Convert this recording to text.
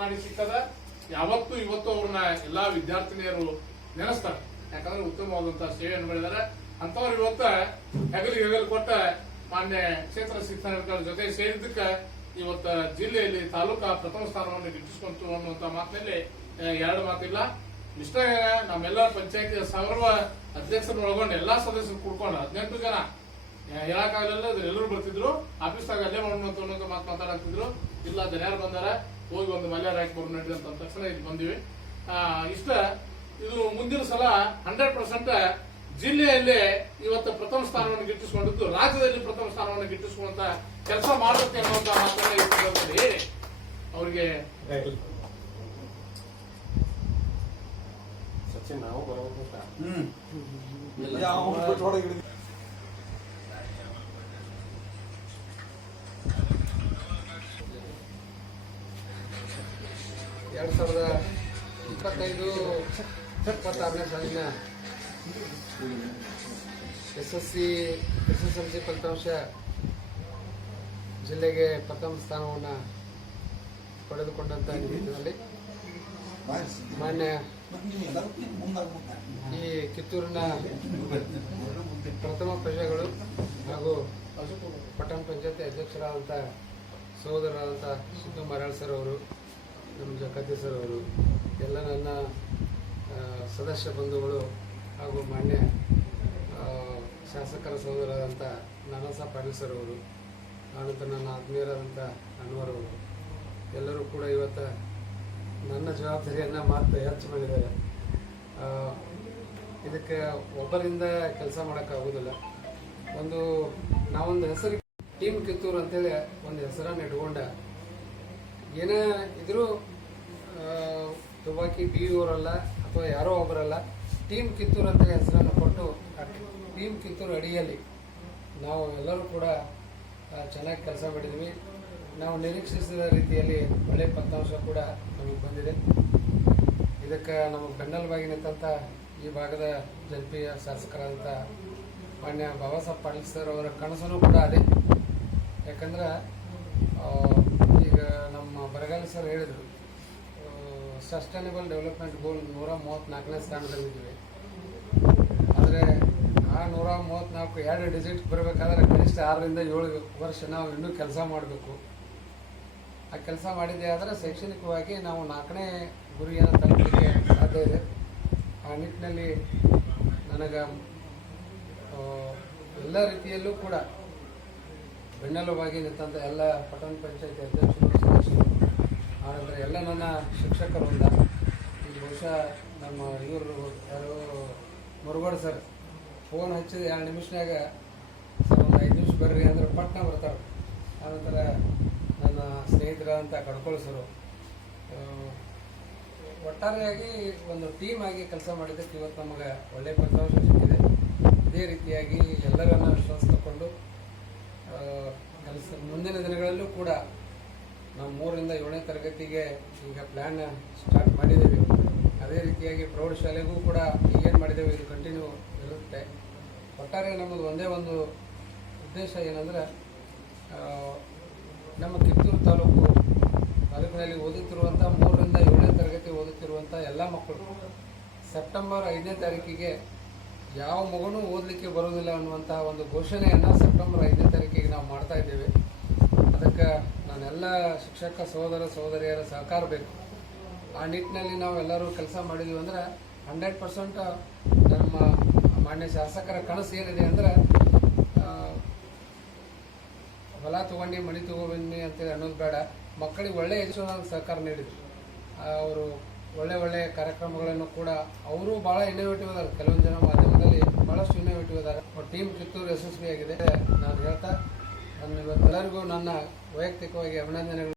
ನಾಡಿ ಸಿಕ್ಕದ, ಯಾವತ್ತೂ ಇವತ್ತು ಅವ್ರನ್ನ ಎಲ್ಲಾ ವಿದ್ಯಾರ್ಥಿನಿಯರು ನೆನೆಸ್ತಾರೆ. ಯಾಕಂದ್ರೆ ಉತ್ತಮವಾದಂತಹ ಸೇವೆಯನ್ನು ಮಾಡಿದ್ದಾರೆ ಅಂತವ್ರು ಇವತ್ತ ಹೆಗಲಿಗೆ ಹೆಗಲು ಕೊಟ್ಟ ಮಾನ್ಯ ಕ್ಷೇತ್ರ ಶಿಕ್ಷಣ ಜೊತೆ ಸೇರಿದ್ದಕ್ಕೆ ಇವತ್ತ ಜಿಲ್ಲೆಯಲ್ಲಿ ತಾಲೂಕಾ ಪ್ರಥಮ ಸ್ಥಾನವನ್ನು ಗಿಟ್ಟಿಸಿಕೊಂತು ಅನ್ನುವಂತ ಮಾತಿನಲ್ಲಿ ಎರಡು ಮಾತಿಲ್ಲ. ಇಷ್ಟ ನಮ್ಮೆಲ್ಲ ಪಂಚಾಯತಿ ಸರ್ವ ಅಧ್ಯಕ್ಷರನ್ನ ಒಳಗೊಂಡು ಎಲ್ಲಾ ಸದಸ್ಯರು ಕೂಡ್ಕೊಂಡು ಹದಿನೆಂಟು ಜನ ಹೇಳಕ್ಕಾಗಲಿಲ್ಲ ಎಲ್ಲರೂ ಬರ್ತಿದ್ರು. ಆಫೀಸ್ದಾಗ ಅಲ್ಲೇ ಅನ್ನೋದು ಮಾತು ಮಾತಾಡಕ್ತಿದ್ರು. ಇಲ್ಲ ಜನ ಯಾರು ಬಂದಾರ. ಹೋಗಿ ಒಂದು ಮಲ್ಯ ಹಾಕಿ ಬರೋಣ ನಡ್ರಿ ಅಂತ ಅಂದ ತಕ್ಷಣ ಇಲ್ಲಿ ಬಂದಿವಿ. ಆ, ಇಷ್ಟ ಇದು ಮುಂದಿನ ಸಲ ಹಂಡ್ರೆಡ್ ಪರ್ಸೆಂಟ್ ಜಿಲ್ಲೆಯಲ್ಲಿ ಇವತ್ತು ಪ್ರಥಮ ಸ್ಥಾನವನ್ನು ಗಿಟ್ಟಿಸಿಕೊಂಡಿದ್ದು ರಾಜ್ಯದಲ್ಲಿ ಪ್ರಥಮ ಸ್ಥಾನವನ್ನು ಗಿಟ್ಟಿಸಿಕೊಂಡಂತ ಕೆಲಸ ಮಾಡುತ್ತೆ ಅನ್ನುವಂತಹ ಮಾತನ್ನ ಈ ಸಂದರ್ಭದಲ್ಲಿ ಹೇಳಿ. ಅವರಿಗೆ ಸಚಿನ್ ನಾವು ಬರಬೇಕು ಎರಡು ಸಾವಿರದ ಇಪ್ಪತ್ತೈದು ಇಪ್ಪತ್ತಾರನೇ ಸಾಲಿನ S S C S S L C ಫಲಿತಾಂಶ ಜಿಲ್ಲೆಗೆ ಪ್ರಥಮ ಸ್ಥಾನವನ್ನು ಪಡೆದುಕೊಂಡಂಥ ನಿಟ್ಟಿನಲ್ಲಿ ಮಾನ್ಯ ಈ ಕಿತ್ತೂರಿನ ಪ್ರಥಮ ಪ್ರಜೆಗಳು ಹಾಗೂ ಪಟ್ಟಣ ಪಂಚಾಯತಿ ಅಧ್ಯಕ್ಷರಾದಂಥ ಸಹೋದರರಾದಂಥ ಸಿದ್ದು ಮರಾಳ್ ಸರ್ ಅವರು ನಮ್ಮ ಜಗತಿ ಸರ್ ಅವರು, ಎಲ್ಲ ನನ್ನ ಸದಸ್ಯ ಬಂಧುಗಳು ಹಾಗೂ ಮಾನ್ಯ ಶಾಸಕರ ಸಹೋದರಾದಂಥ ನಾನಾಸ ಪಾಟೀಲ್ ಸರ್ ಅವರು ಆನಂತರ ನನ್ನ ಆತ್ಮೀಯರಾದಂಥ ಅನ್ವರ್ ಅವರು, ಎಲ್ಲರೂ ಕೂಡ ಇವತ್ತು ನನ್ನ ಜವಾಬ್ದಾರಿಯನ್ನು ಮಾತ್ರ ಹೆಚ್ಚು ಮಾಡಿದ್ದಾರೆ. ಇದಕ್ಕೆ ಒಬ್ಬರಿಂದ ಕೆಲಸ ಮಾಡೋಕ್ಕಾಗೋದಿಲ್ಲ ಒಂದು, ನಾವೊಂದು ಹೆಸರು ಟೀಮ್ ಕಿತ್ತೂರು ಅಂತೇಳಿ ಒಂದು ಹೆಸರನ್ನು ಇಟ್ಕೊಂಡ ಏನೇ ಇದ್ರೂ ತುಬಾಕಿ ಬಿ ಅವರಲ್ಲ ಅಥವಾ ಯಾರೋ ಒಬ್ಬರಲ್ಲ ಟೀಮ್ ಕಿತ್ತೂರು ಅಂತ ಹೆಸರನ್ನು ಕೊಟ್ಟು ಟೀಮ್ ಕಿತ್ತೂರು ಅಡಿಯಲ್ಲಿ ನಾವು ಎಲ್ಲರೂ ಕೂಡ ಚೆನ್ನಾಗಿ ಕೆಲಸ ಮಾಡಿದ್ವಿ. ನಾವು ನಿರೀಕ್ಷಿಸಿದ ರೀತಿಯಲ್ಲಿ ಒಳ್ಳೆ ಫಲಿತಾಂಶ ಕೂಡ ನಮಗೆ ಬಂದಿದೆ. ಇದಕ್ಕೆ ನಮ್ಮ ಬೆನ್ನೆಲುಬಾಗಿ ನಿಂತಂಥ ಈ ಭಾಗದ ಜನಪ್ರಿಯ ಶಾಸಕರಾದಂಥ ಮಾನ್ಯ ಬಾಬಾ ಸಾಹೇಬ್ ಪಾಟೀಲ್ ಸರ್ ಅವರ ಕನಸನ್ನು ಕೂಡ ಅದೇ. ಯಾಕಂದ್ರೆ ಈಗ ನಮ್ಮ ಬರಗಾಲ ಸರ್ ಹೇಳಿದರು ಸಸ್ಟೈನಬಲ್ ಡೆವಲಪ್ಮೆಂಟ್ ಗೋಲ್ ನೂರ ಮೂವತ್ತ್ನಾಲ್ಕನೇ ಸ್ಥಾನದಲ್ಲಿದ್ದೀವಿ. ಆದರೆ ಆ ನೂರ ಮೂವತ್ತ್ನಾಲ್ಕು ಎರಡು ಡಿಜಿಟ್ ಬರಬೇಕಾದ್ರೆ ಕನಿಷ್ಠ ಆರರಿಂದ ಏಳು ವರ್ಷ ನಾವು ಇನ್ನೂ ಕೆಲಸ ಮಾಡಬೇಕು. ಆ ಕೆಲಸ ಮಾಡಿದ್ದೆ ಆದರೆ ಶೈಕ್ಷಣಿಕವಾಗಿ ನಾವು ನಾಲ್ಕನೇ ಗುರಿಯನ್ನು ತಲುಪಲಿಕ್ಕೆ ಸಾಧ್ಯ ಇದೆ. ಆ ನಿಟ್ಟಿನಲ್ಲಿ ನನಗೆ ಎಲ್ಲ ರೀತಿಯಲ್ಲೂ ಕೂಡ ಬೆನ್ನೆಲುಬಾಗಿ ನಿಂತಂಥ ಎಲ್ಲ ಪಟ್ಟಣ ಪಂಚಾಯತಿ ಅಧ್ಯಕ್ಷರು ಆನಂತರ ಎಲ್ಲ ನನ್ನ ಶಿಕ್ಷಕರಿಂದ ಈ ಬಹುಶಃ ನಮ್ಮ ಇವರು ಯಾರು ಮುರುಗಡ ಸರ್ ಫೋನ್ ಹಚ್ಚಿದ ಎರಡು ನಿಮಿಷನಾಗ ಸರ್ ಒಂದು ಐದು ನಿಮಿಷ ಬರ್ರಿ ಅಂದ್ರೆ ಪಟ್ನ ಬರ್ತಾರೆ. ಆನಂತರ ನನ್ನ ಸ್ನೇಹಿತರಂತ ಕಡ್ಕೊಳ್ ಸರು ಆ, ಒಟ್ಟಾರೆಯಾಗಿ ಒಂದು ಟೀಮ್ ಆಗಿ ಕೆಲಸ ಮಾಡಿದ್ದಕ್ಕೆ ಇವತ್ತು ನಮಗೆ ಒಳ್ಳೆಯ ಫಲಿತಾಂಶ ಸಿಕ್ಕಿದೆ. ಇದೇ ರೀತಿಯಾಗಿ ಎಲ್ಲರನ್ನ ವಿಶ್ವಾಸ ತಗೊಂಡು ಕೆಲಸ ಮುಂದಿನ ದಿನಗಳಲ್ಲೂ ಕೂಡ ನಾವು ಮೂರರಿಂದ ಏಳನೇ ತರಗತಿಗೆ ಈಗ ಪ್ಲ್ಯಾನ್ ಸ್ಟಾರ್ಟ್ ಮಾಡಿದ್ದೇವೆ. ಅದೇ ರೀತಿಯಾಗಿ ಪ್ರೌಢಶಾಲೆಗೂ ಕೂಡ ಈಗೇನು ಮಾಡಿದ್ದೇವೆ, ಇದು ಕಂಟಿನ್ಯೂ ಇರುತ್ತೆ. ಒಟ್ಟಾರೆ ನಮ್ಮದು ಒಂದೇ ಒಂದು ಉದ್ದೇಶ ಏನಂದ್ರೆ ನಮ್ಮ ಕಿತ್ತೂರು ತಾಲೂಕು ತಾಲೂಕಿನಲ್ಲಿ ಓದುತ್ತಿರುವಂಥ ಮೂರರಿಂದ ಏಳನೇ ತರಗತಿ ಓದುತ್ತಿರುವಂಥ ಎಲ್ಲ ಮಕ್ಕಳು, ಸೆಪ್ಟೆಂಬರ್ ಐದನೇ ತಾರೀಕಿಗೆ ಯಾವ ಮಗನೂ ಓದಲಿಕ್ಕೆ ಬರೋದಿಲ್ಲ ಅನ್ನುವಂಥ ಒಂದು ಘೋಷಣೆಯನ್ನು ಸೆಪ್ಟೆಂಬರ್ ಐದನೇ ತಾರೀಕಿಗೆ ನಾನೆಲ್ಲ ಶಿಕ್ಷಕ ಸಹೋದರ ಸಹೋದರಿಯರ ಸಹಕಾರ ಬೇಕು. ಆ ನಿಟ್ಟಿನಲ್ಲಿ ನಾವೆಲ್ಲರೂ ಕೆಲಸ ಮಾಡಿದೀವಿ ಅಂದ್ರೆ ಹಂಡ್ರೆಡ್ ಪರ್ಸೆಂಟ್ ನಮ್ಮ ಮಾನ್ಯ ಶಾಸಕರ ಕನಸು ಏನಿದೆ ಅಂದ್ರೆ ಹೊಲ ತೊಗೊಂಡು ಮಣಿ ತಗೊಬನ್ನಿ ಅಂತೇಳಿ ಅನ್ನೋದು ಬೇಡ. ಮಕ್ಕಳಿಗೆ ಒಳ್ಳೆ ಎಜುಕೇಶನ್ ಸಹಕಾರ ನೀಡಿದ್ರು. ಅವರು ಒಳ್ಳೆ ಒಳ್ಳೆ ಕಾರ್ಯಕ್ರಮಗಳನ್ನು ಕೂಡ ಅವರು ಭಾಳ ಇನ್ನೋವೇಟಿವ್ ಅದಾರೆ ಕೆಲವೊಂದು ಜನ ಮಾಧ್ಯಮದಲ್ಲಿ ಭಾಳಷ್ಟು ಇನ್ನೋವೇಟಿವ್ ಅದಾರೆ ಟೀಮ್ ಕಿತ್ತೂರು ಯಶಸ್ವಿಯಾಗಿದೆ ನಾನು ಹೇಳ್ತಾ ನನ್ನ ಇವತ್ತೆಲ್ಲರಿಗೂ ನನ್ನ ವೈಯಕ್ತಿಕವಾಗಿ ಅಭಿನಂದನೆಗಳು.